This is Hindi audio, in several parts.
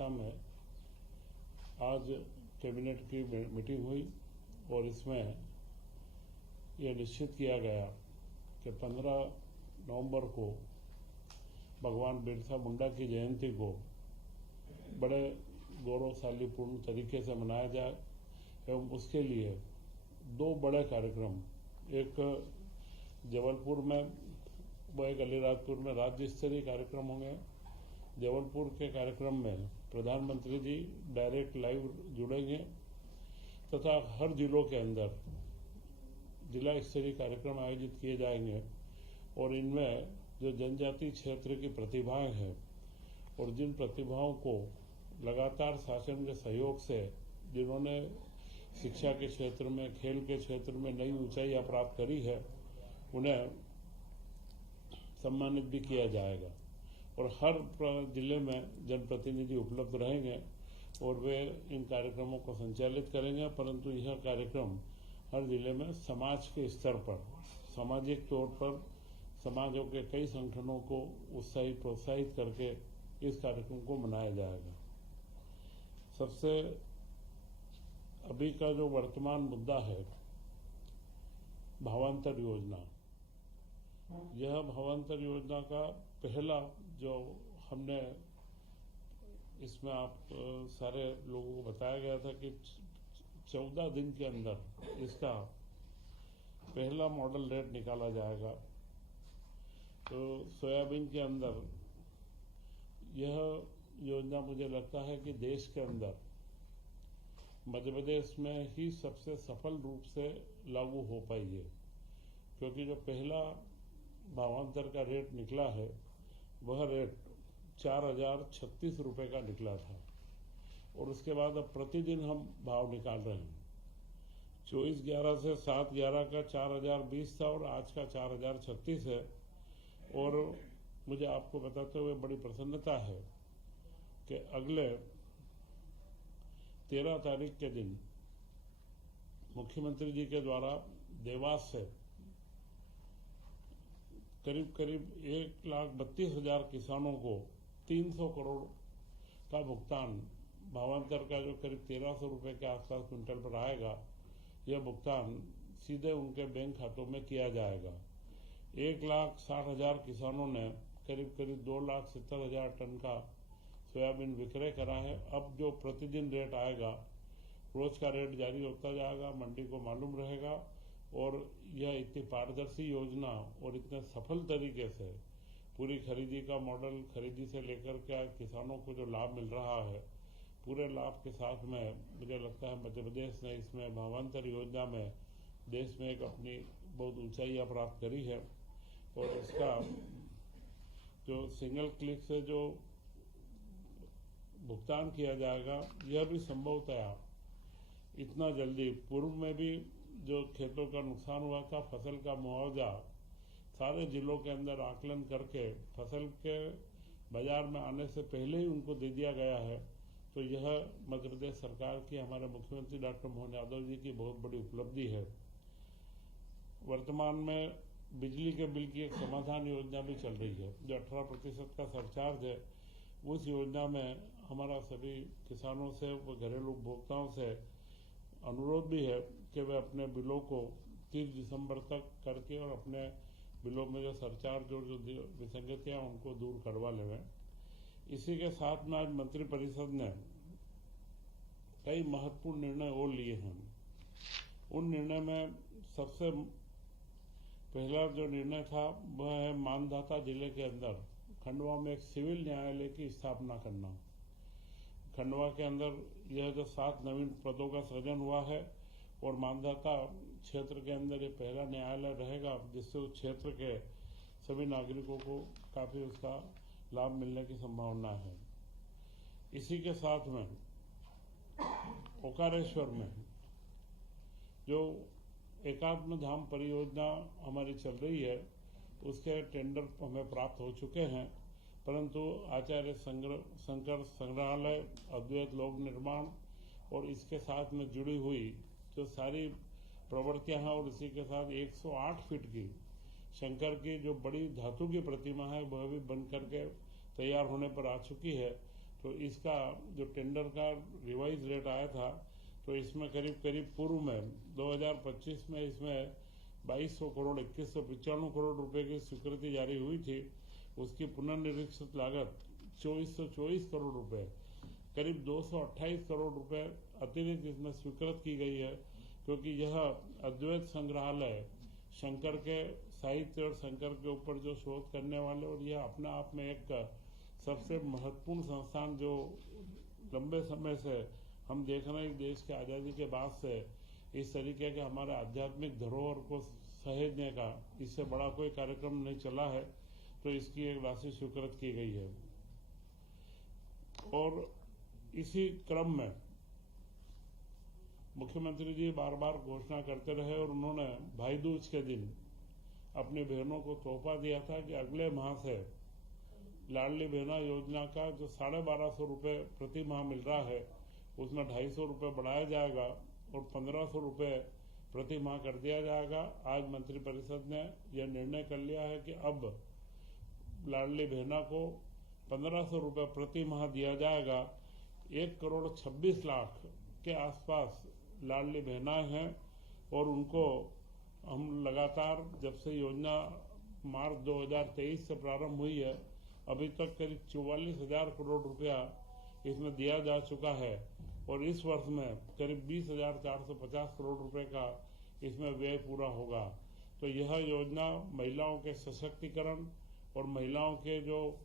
अध्यक्षता में आज कैबिनेट की मीटिंग हुई और इसमें यह निश्चित किया गया कि 15 नवंबर को भगवान बिरसा मुंडा की जयंती को बड़े गौरवशालीपूर्ण तरीके से मनाया जाए एवं उसके लिए 2 बड़े कार्यक्रम, एक जबलपुर में व एक अलीराजपुर में राज्य स्तरीय कार्यक्रम होंगे। जबलपुर के कार्यक्रम में प्रधानमंत्री जी डायरेक्ट लाइव जुड़ेंगे तथा हर जिलों के अंदर जिला स्तरीय कार्यक्रम आयोजित किए जाएंगे और इनमें जो जनजातीय क्षेत्र की प्रतिभाएं हैं और जिन प्रतिभाओं को लगातार शासन के सहयोग से जिन्होंने शिक्षा के क्षेत्र में, खेल के क्षेत्र में नई ऊंचाइयां प्राप्त करी है, उन्हें सम्मानित भी किया जाएगा और हर जिले में जनप्रतिनिधि उपलब्ध रहेंगे और वे इन कार्यक्रमों को संचालित करेंगे। परंतु यह कार्यक्रम हर जिले में समाज के स्तर पर, सामाजिक तौर पर समाजों के कई संगठनों को उत्साहित प्रोत्साहित करके इस कार्यक्रम को मनाया जाएगा। सबसे अभी का जो वर्तमान मुद्दा है भावांतर योजना, यह भावांतर योजना का पहला जो हमने इसमें आप सारे लोगों को बताया गया था कि 14 दिन के अंदर इसका पहला मॉडल रेट निकाला जाएगा। तो सोयाबीन के अंदर यह योजना मुझे लगता है कि देश के अंदर मध्य प्रदेश में ही सबसे सफल रूप से लागू हो पाई है, क्योंकि जो पहला भावांतर का रेट निकला है वह रेट 4036 रुपए का निकला था और उसके बाद अब प्रतिदिन हम भाव निकाल रहे हैं। 24/11 से 7/11 का 4020 था और आज का 4036 है। और मुझे आपको बताते हुए बड़ी प्रसन्नता है कि अगले 13 तारीख के दिन मुख्यमंत्री जी के द्वारा देवास से करीब 1,32,000 किसानों को 300 करोड़ का भुगतान, भावांतर का जो करीब 1300 रुपए के आसपास क्विंटल पर आएगा, यह भुगतान सीधे उनके बैंक खातों में किया जाएगा। 1,60,000 किसानों ने करीब 2,70,000 टन का सोयाबीन विक्रय करा है। अब जो प्रतिदिन रेट आएगा, रोज का रेट जारी होता जाएगा, मंडी को मालूम रहेगा और यह इतनी पारदर्शी योजना और इतने सफल तरीके से पूरी खरीदी का मॉडल, खरीदी से लेकर के किसानों को जो लाभ मिल रहा है, पूरे लाभ के साथ में मुझे लगता है मध्य प्रदेश ने इसमें भावांतर योजना में देश में एक अपनी बहुत ऊंचाइयां प्राप्त करी है। और इसका जो सिंगल क्लिक से जो भुगतान किया जाएगा, यह भी संभवतया इतना जल्दी, पूर्व में भी जो खेतों का नुकसान हुआ था, फसल का मुआवजा सारे जिलों के अंदर आकलन करके फसल के बाजार में आने से पहले ही उनको दे दिया गया है। तो यह मध्य प्रदेश सरकार की, हमारे मुख्यमंत्री डॉक्टर मोहन यादव जी की बहुत बड़ी उपलब्धि है। वर्तमान में बिजली के बिल की एक समाधान योजना भी चल रही है, जो 18% का सरचार्ज है। उस योजना में हमारा सभी किसानों से व घरेलू उपभोक्ताओं से अनुरोध भी है कि वे अपने बिलों को 30 दिसंबर तक करके और अपने बिलों में जो सरचार्ज और जो विसंगतियां उनको दूर करवा लें। इसी के साथ में आज मंत्रिपरिषद ने कई महत्वपूर्ण निर्णय और लिए हैं। उन निर्णय में सबसे पहला जो निर्णय था वह है मानधाता जिले के अंदर खंडवा में एक सिविल न्यायालय की स्थापना करना। खंडवा के अंदर यह जो 7 नवीन पदों का सृजन हुआ है और मानधाता क्षेत्र के अंदर ये पहला न्यायालय रहेगा, जिससे उस क्षेत्र के सभी नागरिकों को काफी उसका लाभ मिलने की संभावना है। इसी के साथ में ओकारेश्वर में जो एकात्म धाम परियोजना हमारी चल रही है, उसके टेंडर हमें प्राप्त हो चुके हैं, परंतु आचार्य शंकर संग्रहालय, अद्वैत लोक निर्माण और इसके साथ में जुड़ी हुई जो सारी प्रवृत्तियां हैं और इसी के साथ 108 फीट की शंकर की जो बड़ी धातु की प्रतिमा है, वह भी बन करके तैयार होने पर आ चुकी है। तो इसका जो टेंडर का रिवाइज रेट आया था, तो इसमें करीब पूर्व में 2025 में इसमें 2200 करोड़ 2195 करोड़ रुपए की स्वीकृति जारी हुई थी। उसकी पुनर्निरीक्षित लागत 2424 करोड़ रुपए, करीब 228 करोड़ रुपए अतिरिक्त इसमें स्वीकृत की गई है, क्योंकि यह अद्वैत संग्रहालय शंकर के साहित्य और शंकर के ऊपर जो शोध करने वाले, और यह अपने आप में एक सबसे महत्वपूर्ण संस्थान जो लंबे समय से हम देख रहे हैं, देश के आज़ादी के बाद से इस तरीके के हमारे आध्यात्मिक धरोहर को सहेजने का इससे बड़ा कोई कार्यक्रम नहीं चला है, तो इसकी एक राशि स्वीकृत की गई है। और इसी क्रम में मुख्यमंत्री जी बार बार घोषणा करते रहे, और उन्होंने भाई दूज के दिन अपनी बहनों को तोहफा दिया था कि अगले माह से लाडली बहना योजना का जो 1250 रुपए प्रति माह मिल रहा है, उसमें 250 रुपए बढ़ाया जाएगा और 1500 रुपए प्रति माह कर दिया जाएगा। आज मंत्रिपरिषद ने यह निर्णय कर लिया है कि अब लाडली बहना को 1500 रुपए प्रति माह दिया जाएगा। 1,26,00,000 के आसपास लाडली बहनाएं हैं, और उनको हम लगातार जब से योजना मार्च 2023 से प्रारंभ हुई है, अभी तक करीब 44,000 करोड़ रुपया इसमें दिया जा चुका है, और इस वर्ष में करीब 20,450 करोड़ रुपए का इसमें व्यय पूरा होगा। तो यह योजना महिलाओं के सशक्तिकरण और महिलाओं के जो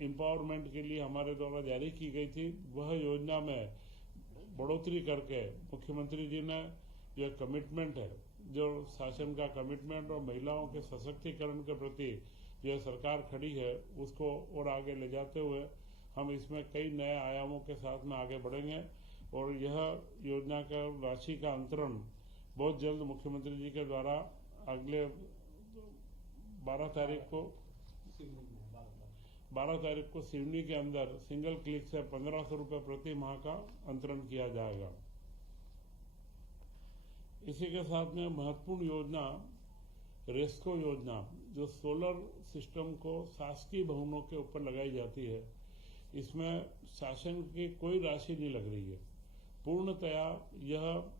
एम्पावरमेंट के लिए हमारे द्वारा जारी की गई थी, वह योजना में बढ़ोतरी करके मुख्यमंत्री जी ने यह कमिटमेंट है, जो शासन का कमिटमेंट और महिलाओं के सशक्तिकरण के प्रति जो सरकार खड़ी है, उसको और आगे ले जाते हुए हम इसमें कई नए आयामों के साथ में आगे बढ़ेंगे। और यह योजना का राशि का अंतरण बहुत जल्द मुख्यमंत्री जी के द्वारा अगले 12 तारीख को सिवनी के अंदर सिंगल क्लिक से 1500 रुपए प्रति माह का अंतरण किया जाएगा। इसी के साथ में महत्वपूर्ण योजना रेस्को योजना, जो सोलर सिस्टम को शासकीय भवनों के ऊपर लगाई जाती है, इसमें शासन की कोई राशि नहीं लग रही है। पूर्णतया यह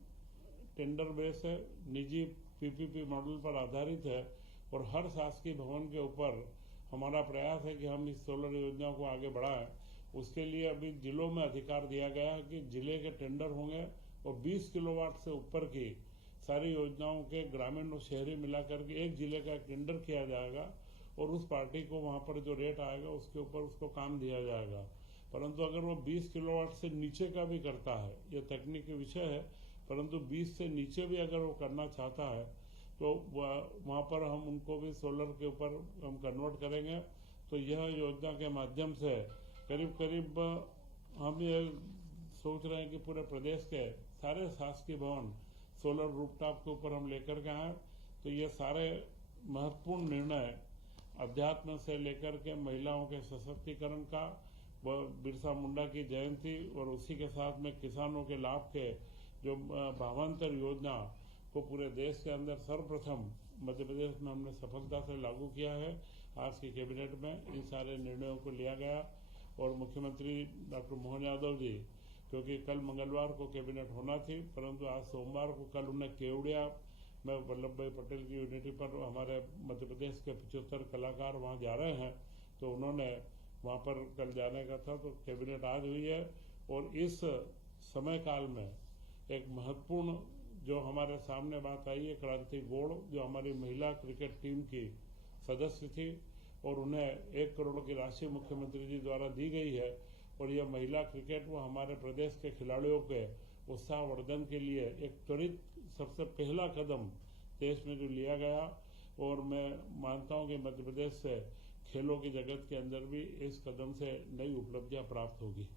टेंडर बेस है, निजी पीपीपी मॉडल पर आधारित है, और हर शासकीय भवन के ऊपर हमारा प्रयास है कि हम इस सोलर योजना को आगे बढ़ाएं। उसके लिए अभी जिलों में अधिकार दिया गया है कि जिले के टेंडर होंगे, और 20 किलोवाट से ऊपर की सारी योजनाओं के ग्रामीण और शहरी मिलाकर के एक जिले का टेंडर किया जाएगा, और उस पार्टी को वहां पर जो रेट आएगा उसके ऊपर उसको काम दिया जाएगा। परंतु अगर वो 20 किलोवाट से नीचे का भी करता है, यह तकनीकी विषय है, परंतु 20 से नीचे भी अगर वो करना चाहता है, तो वहां पर हम उनको भी सोलर के ऊपर हम कन्वर्ट करेंगे। तो यह योजना के माध्यम से करीब हम ये सोच रहे हैं कि पूरे प्रदेश के सारे शासकीय भवन सोलर रूफटॉप के ऊपर हम लेकर के आए। तो ये सारे महत्वपूर्ण निर्णय अध्यात्म से लेकर के महिलाओं के सशक्तिकरण का, व बिरसा मुंडा की जयंती, और उसी के साथ में किसानों के लाभ के जो भावांतर योजना को पूरे देश के अंदर सर्वप्रथम मध्य प्रदेश में हमने सफलता से लागू किया है। आज की कैबिनेट में इन सारे निर्णयों को लिया गया, और मुख्यमंत्री डॉक्टर मोहन यादव जी, क्योंकि कल मंगलवार को कैबिनेट होना थी, परंतु आज सोमवार को कल उन्हें केवड़िया में वल्लभ भाई पटेल की यूनिटी पर हमारे मध्य प्रदेश के 75 कलाकार वहां जा रहे हैं, तो उन्होंने वहां पर कल जाने का था, तो कैबिनेट आज हुई है। और इस समय काल में एक महत्वपूर्ण जो हमारे सामने बात आई है, क्रांति गौड़, जो हमारी महिला क्रिकेट टीम की सदस्य थी, और उन्हें 1 करोड़ की राशि मुख्यमंत्री जी द्वारा दी गई है। और यह महिला क्रिकेट वो हमारे प्रदेश के खिलाड़ियों के उत्साहवर्धन के लिए एक त्वरित सबसे पहला कदम देश में जो लिया गया, और मैं मानता हूं कि मध्य प्रदेश से खेलों की जगत के अंदर भी इस कदम से नई उपलब्धियां प्राप्त होगी।